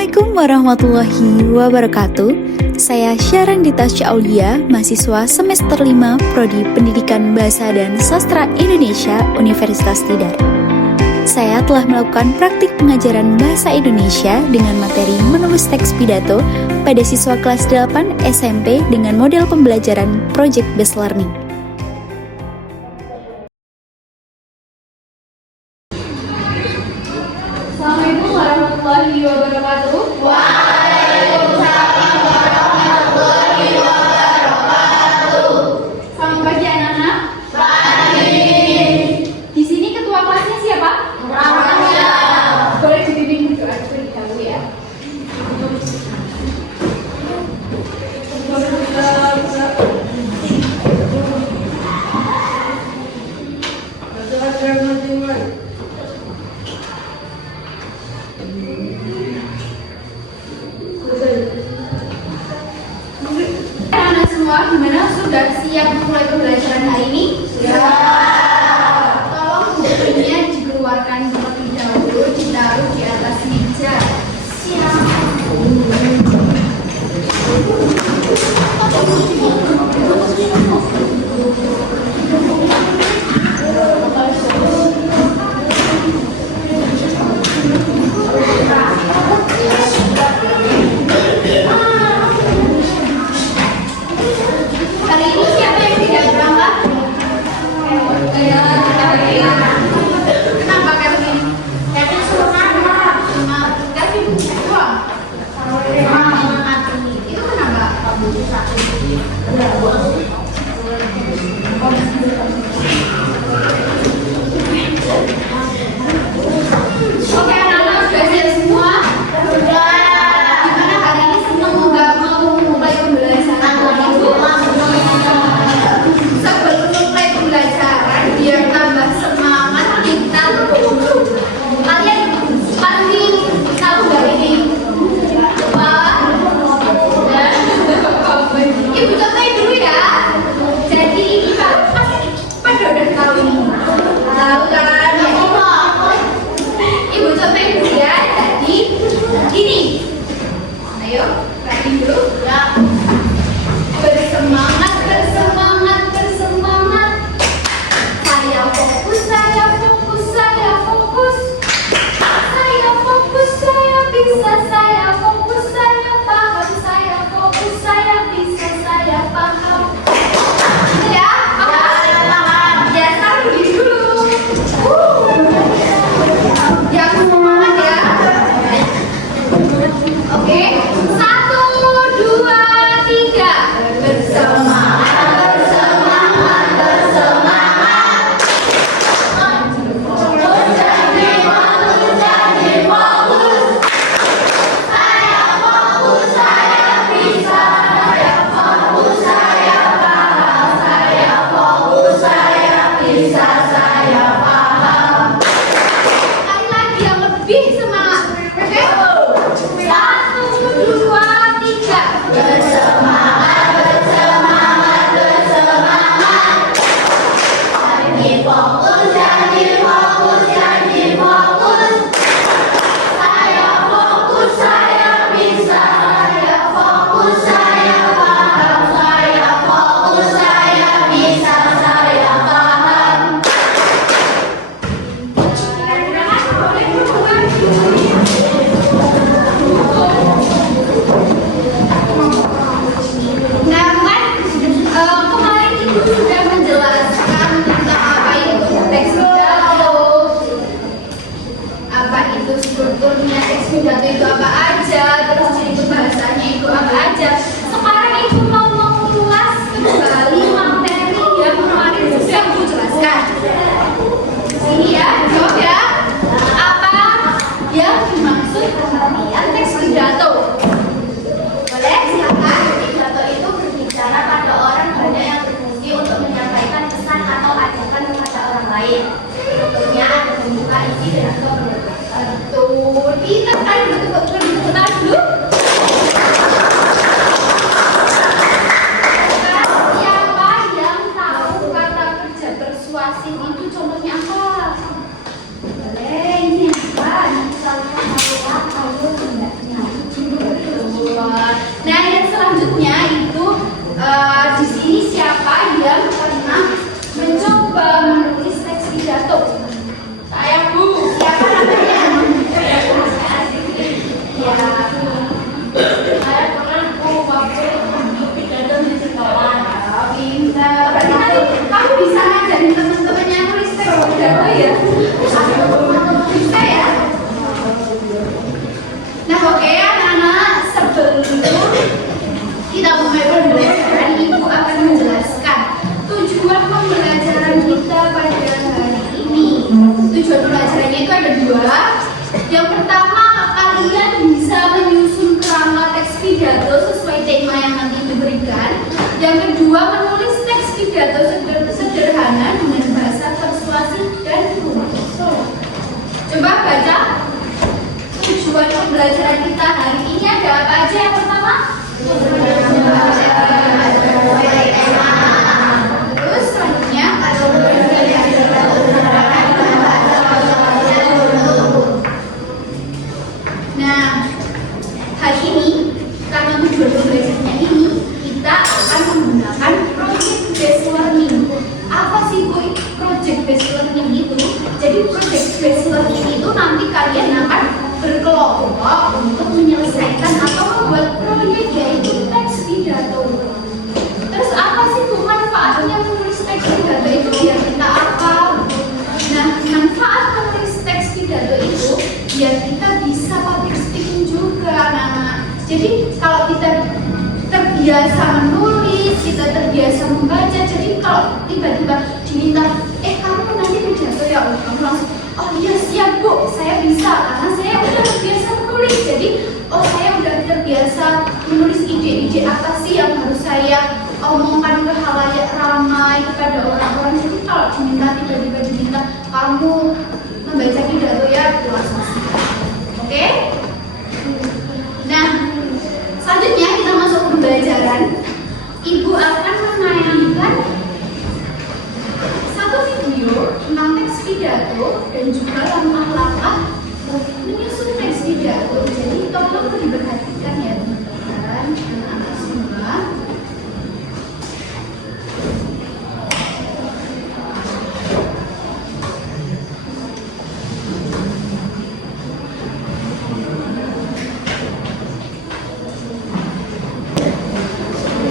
Assalamualaikum warahmatullahi wabarakatuh. Saya Syarandita Syaulia, mahasiswa semester 5 Prodi Pendidikan Bahasa dan Sastra Indonesia Universitas Tidar. Saya telah melakukan praktik pengajaran bahasa Indonesia dengan materi menulis teks pidato pada siswa kelas 8 SMP dengan model pembelajaran Project Based Learning. Assalamualaikum warahmatullahi wabarakatuh. Waalaikumsalam warahmatullahi wabarakatuh. Selamat pagi anak-anak. Pagi. Di sini ketua kelasnya siapa? Ramya. Boleh dibimbing doa terlebih dahulu ya. Anak-anak semua, gimana? Sudah siap mulai pembelajaran hari ini? Tolong bukunya dikeluarkan terlebih dahulu, ditaruh di atas meja. Hari ini siapa yang tidak berangkat? Kenapa kayak begini? Kevin semangat. Kevin doang. Itu kenapa? Oke, anak-anak sudah siap semua? Gimana hari ini senang nggak mau mulai pembelajaran itu? Sebelum mulai pembelajaran, biar tambah semangat kita kalian pasti tahu nggak ini? Ibu contohin dulu ya. Jadi ini Pak, pada udah tahu ini. Tahu kan? Ibu contohin dulu ya. Jadi ini. Ayo, perhatiin dulu. Ya. Bersemangat, bersemangat, bersemangat. Saya fokus, saya fokus, saya fokus. Saya fokus, saya bisa, saya fokus, saya paham, saya fokus, saya bisa, saya paham. Ya, paham. Ya, taruh di dulu. Yang semangat ya. Oke, 1, 2, 3. Bersemangat, bersemangat, bersemangat. Fokus, jadi fokus, jadi fokus. Saya fokus, saya bisa, saya fokus, saya paham, saya fokus, saya bisa, saya paham. Sekali lagi yang lebih semangat. Oke? 1, 2, 3. Bersemangat, bersemangat, bersemangat. Jadi fokus, jadi fokus, jadi fokus. Saya fokus, saya bisa, saya fokus, saya paham, saya fokus, saya bisa, saya paham. Nah kan kemarin ibu sudah menjelaskan tentang apa itu teks pidato, apa itu strukturnya teks pidato itu apa aja, terus ciri bahasanya itu apa aja. Sekarang ibu mau mengulas kembali materi yang kemarin sudah ibu jelaskan. Ini ya, jawab ya. Apa yang dimaksud pengertian teks pidato? Boleh, silakan. Pidato itu berbicara pada orang banyak yang berfungsi untuk menyampaikan pesan atau ajakan kepada orang lain. Bentuknya ada pembuka, isi, dan atau penutup. Betul. Kita kan betul-betul dulu. Sekarang siapa yang tahu kata kerja persuasif itu contohnya apa? Boleh, ini apa? Nanti kalau kamu tahu, ayo. pidato ya? Bisa ya? Nah oke anak-anak, sebelum kita mulai pembelajaran, Ibu akan menjelaskan tujuan pembelajaran kita pada hari ini. Tujuan pembelajarannya itu ada dua. Yang pertama, kalian bisa menyusun kerangka teks pidato sesuai tema yang nanti diberikan. Yang kedua, menulis teks pidato sederhana dengan bahasa persuasif dan rumus. Coba baca tujuan pembelajaran kita hari ini ada apa aja? Yang pertama, terus selanjutnya nah, hari ini karena tujuan pembelajarannya ini kita akan menggunakan project based learning. Apa sih Bu project based learning itu? Jadi project based learning itu nanti kalian akan berkelompok untuk menyelesaikan atau membuat proyek yaitu teks pidato. Terus apa sih Bu manfaatnya menulis teks pidato itu biar kita apa? Nah, manfaat menulis teks pidato itu biar kita bisa public speaking juga. Nah, jadi kalau kita terbiasa menulis, kita terbiasa membaca, jadi kalau tiba-tiba diminta, kamu nanti pidato ya, kamu langsung, oh iya siap Bu, saya bisa karena saya udah terbiasa menulis. Jadi, oh saya udah terbiasa menulis ide-ide apa sih yang harus saya omongkan ke halayak ramai kepada orang-orang. Jadi kalau tiba-tiba diminta kamu membaca pidato ya, langsung siap. Oke? Nah, selanjutnya kita masuk ke pembelajaran. Ibu akan menayangkan satu video tentang teks pidato dan juga langkah-langkah menyusun teks pidato. Jadi tolong diperhatikan ya teman-teman, anak-anak semua.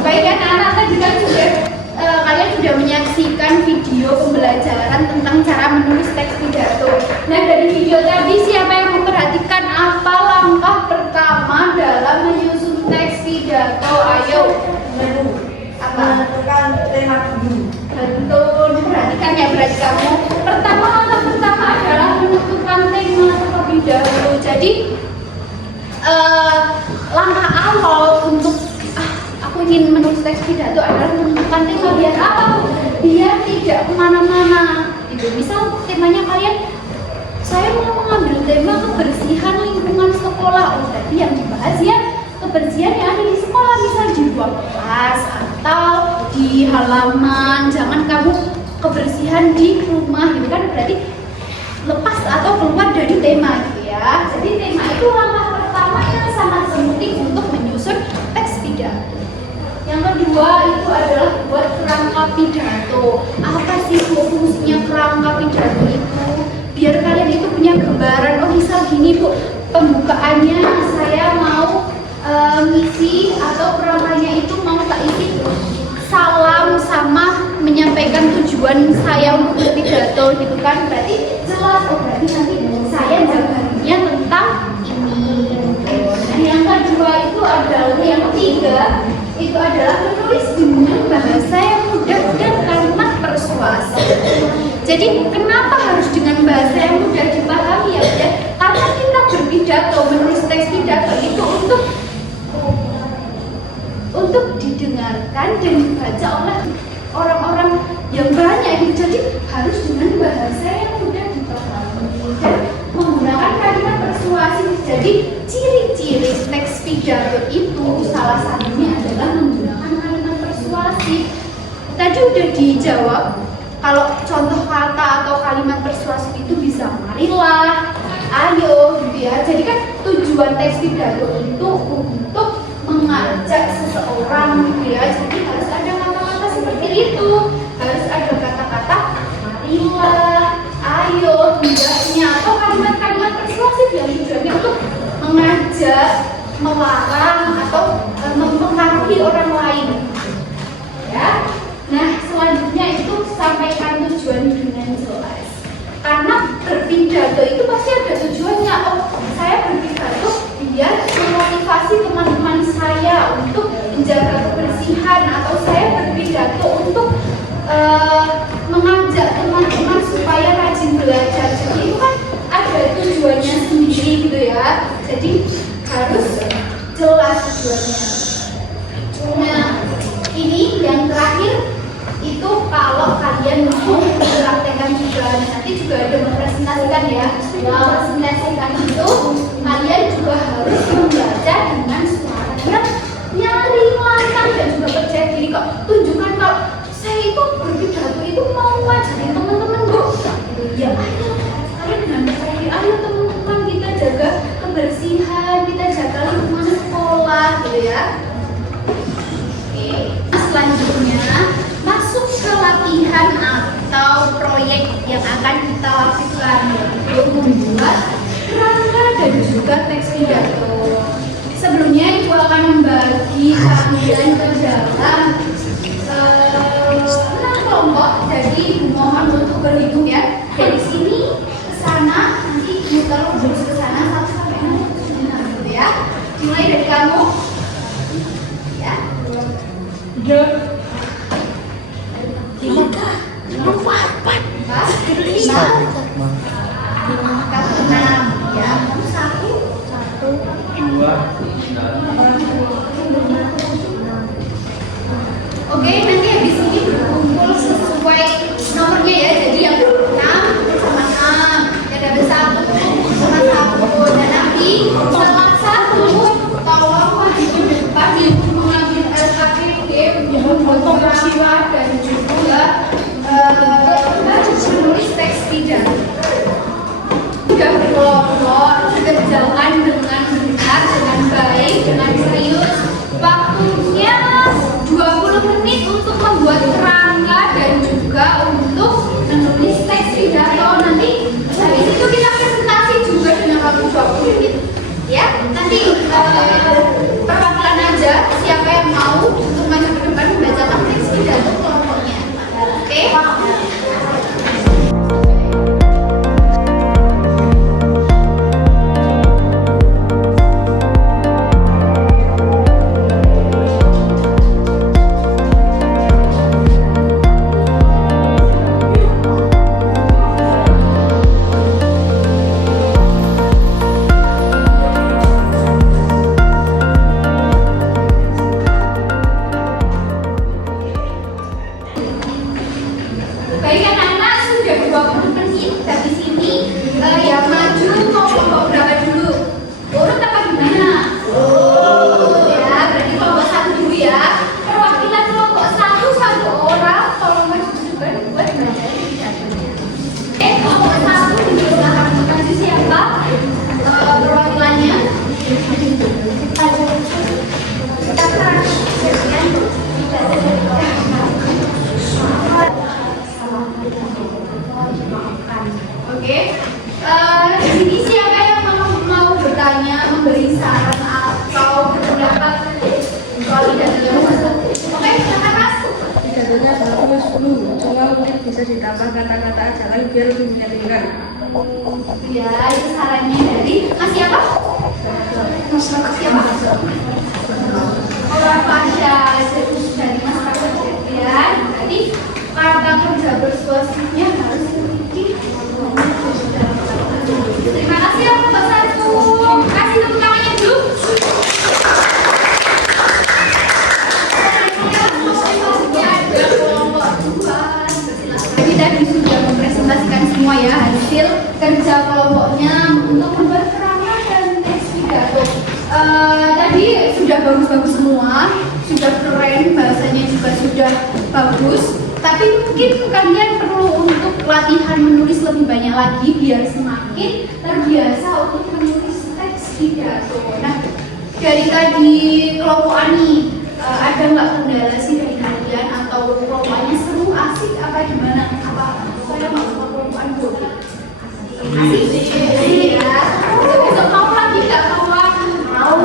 Baik ya anak-anak, tadi kan kalian sudah menyaksikan video pembelajaran tentang cara menulis teks pidato. Nah dari video tadi siapa yang memperhatikan apa langkah pertama dalam menyusun teks pidato? Ayo. Apa? Menentukan tema dulu. Betul, diperhatikan ya berarti kamu. Langkah pertama adalah menentukan tema terlebih dahulu. Jadi langkah awal untuk aku ingin menulis teks pidato adalah menentukan tema. Biar apa? Biar tidak kemana-mana. Misal temanya kalian, saya mau mengambil tema kebersihan lingkungan sekolah. Oh, berarti yang dibahas ya kebersihan yang ada di sekolah, misal di ruang kelas atau di halaman. Jangan kamu kebersihan di rumah gitu kan, berarti lepas atau keluar dari tema gitu ya. Jadi tema itu langkah pertama yang sangat penting untuk menyusun teks pidato. Yang kedua itu adalah buat kerangka pidato. Apa sih fungsinya kerangka pidato itu? Biar kalian itu punya gambaran. Oh misal gini Bu, pembukaannya saya mau ngisi atau kerangkanya itu mau tak isi salam sama menyampaikan tujuan saya untuk berpidato gitu kan. Berarti jelas, oh berarti nanti saya jawabannya tentang ini. Nah yang kedua itu adalah, yang ketiga itu adalah menulis dengan bahasa yang mudah dan kalimat persuasif. Jadi kenapa harus dengan bahasa yang mudah dipahami ya? Karena kita berpidato, menulis teks pidato itu untuk didengarkan dan dibaca oleh orang-orang yang banyak. Jadi harus dengan bahasa yang mudah dipahami dan menggunakan kalimat persuasif. Jadi ciri-ciri teks pidato itu salah satunya adalah menggunakan kalimat persuasif. Tadi udah dijawab, kalau contoh kata atau kalimat persuasif itu bisa marilah, ayo gitu ya. Jadi kan tujuan teks pidato itu untuk mengajak seseorang gitu ya. Jadi harus ada kata-kata seperti itu, harus ada kata-kata marilah, ayo, hendaknya, atau kalimat-kalimat persuasif yang tujuannya untuk mengajak, melarang, atau mempengaruhi orang lain ya. Nah selanjutnya itu sampaikan tujuan dengan jelas. pidato itu pasti ada tujuannya. Oh, saya berpidato biar memotivasi teman-teman saya untuk menjaga kebersihan, atau saya berpidato untuk mengajak teman-teman supaya rajin belajar. Jadi itu kan ada tujuannya sendiri gitu ya. Jadi harus jelas tujuannya. Nah, ini yang terakhir itu kalau kalian mau mempraktekkan juga, nanti juga ada mempresentasikan ya. Mempresentasikan itu kalian juga harus membaca dengan suara yang nyaring, lantang dan juga percaya diri. Kok tunjukkan kalau saya itu berpidato itu mau ngajarin teman-teman Bu. Ya ayo, kalian dengan percaya diri, ayo teman-teman kita jaga kebersihan, kita jaga lingkungan sekolah gitu ya. Oke, selanjutnya masuk ke latihan atau proyek yang akan kita lakukan, yaitu membuat kerangka dan juga teks pidato. Sebelumnya Ibu akan membagi kalian ke dalam 6 kelompok. Jadi Ibu mohon untuk berhitung ya. Dari sini ke sana, nanti muter terus ke sana 1 sampai 6 gitu ya. Dimulai dari kamu. Ya. 2. Oke, nanti habis ini berkumpul sesuai nomornya ya. Jadi yang 6 sama 6, yang ada 1 sama 1. Dan nanti salah satu tolong maju ke depan mengambil LKPD, membuat jiwa dan juga menulis teks pidato. Sudah berkelompok, sudah berjalan dengan benar, dengan baik, dengan serius. Waktunya 20 menit untuk membuat kerangka dan juga untuk menulis teks pidato. Nanti habis itu kita presentasi juga dengan waktu 20 menit. Ya, nanti perwakilan aja siapa yang mau untuk maju ke depan membacakan teks pidato kelompoknya. Oke? Baik anak-anak, sudah 20 menit dari sini. Yang maju mau kelompok berapa dulu? Urut apa gimana? Ya, berarti kelompok 1 dulu ya. Perwakilan kelompok 1 orang, tolong maju juga buat belajar pidatonya. Kelompok 1 di belakang maju siapa? Perwakilannya? Oke, di sini siapa yang mau bertanya, memberi saran atau berpendapat soal pidatonya? Oke, silakan Mas. Pidatonya bagus dulu, cuma mungkin bisa ditambah kata-kata aja lagi biar lebih meyakinkan. Ya, itu sarannya dari Mas siapa? Mas siapa? Orang Pasha, dari Mas ya. Jadi kata kerja persuasifnya harus sedikit. Terima kasih ya Mbak Satu. Kasih tepuk tangannya dulu. Ada kelompok 2. Jadi tadi sudah mempresentasikan semua ya hasil kerja kelompoknya untuk membuat kerangka dan teks pidato. Tadi sudah bagus-bagus semua, sudah keren, bahasanya juga sudah bagus. Tapi mungkin kalian perlu untuk latihan menulis lebih banyak lagi biar semakin terbiasa untuk menulis teks pidato. Nah, dari tadi kelompok Ani, ada nggak kendala sih dari kalian atau kelompoknya seru, asik apa gimana? Apa saya mau sama kelompok Ani? Asik ya. Besok mau lagi nggak kawan? Mau.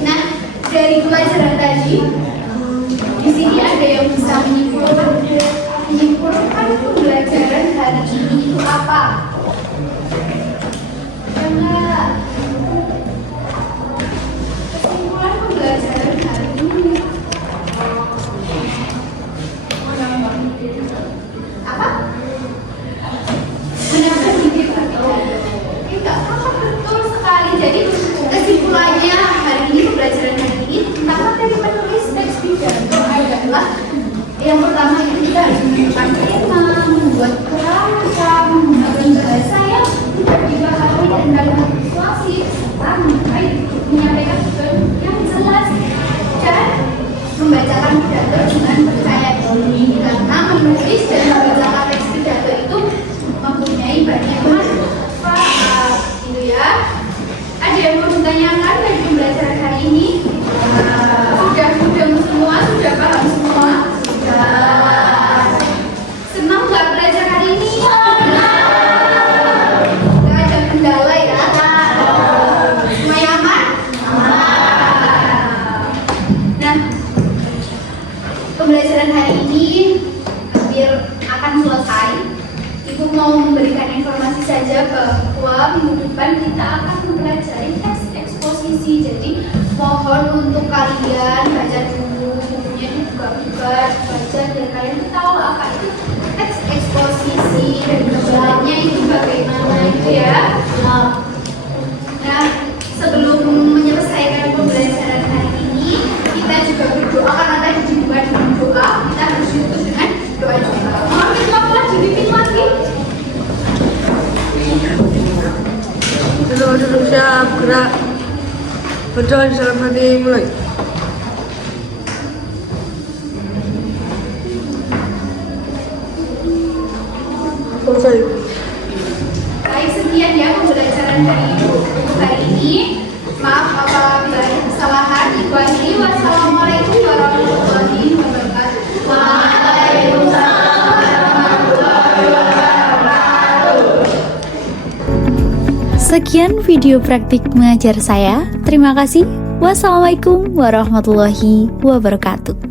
Nah, dari pelajaran tadi, di sini ada yang bisa menyimpulkan pembelajaran hari ini mau memberikan informasi saja bahwa minggu depan kita akan mempelajari teks eksposisi. Jadi mohon untuk kalian baca dulu bukunya, dibuka-buka, baca biar kalian tahu apa itu teks eksposisi dan gambarannya itu bagaimana itu ya. Nah, sebelum menyelesaikan pembelajaran hari ini, kita juga berdoa karena tadi dibuka dengan doa, kita harus ditutup dengan doa juga. Mohon kita lagi dipimpin lagi. Duduk siap, gerak. Berdoa di dalam hati, mulai. Selesai. Baik, sekian ya pembelajaran hari ini. Maaf apabila ada kesalahan. Ikhwani, wassalamualaikum warahmatullahi wabarakatuh. Waalaikumsalam warahmatullahi wabarakatuh. Sekian video praktik mengajar saya. Terima kasih. Wassalamualaikum warahmatullahi wabarakatuh.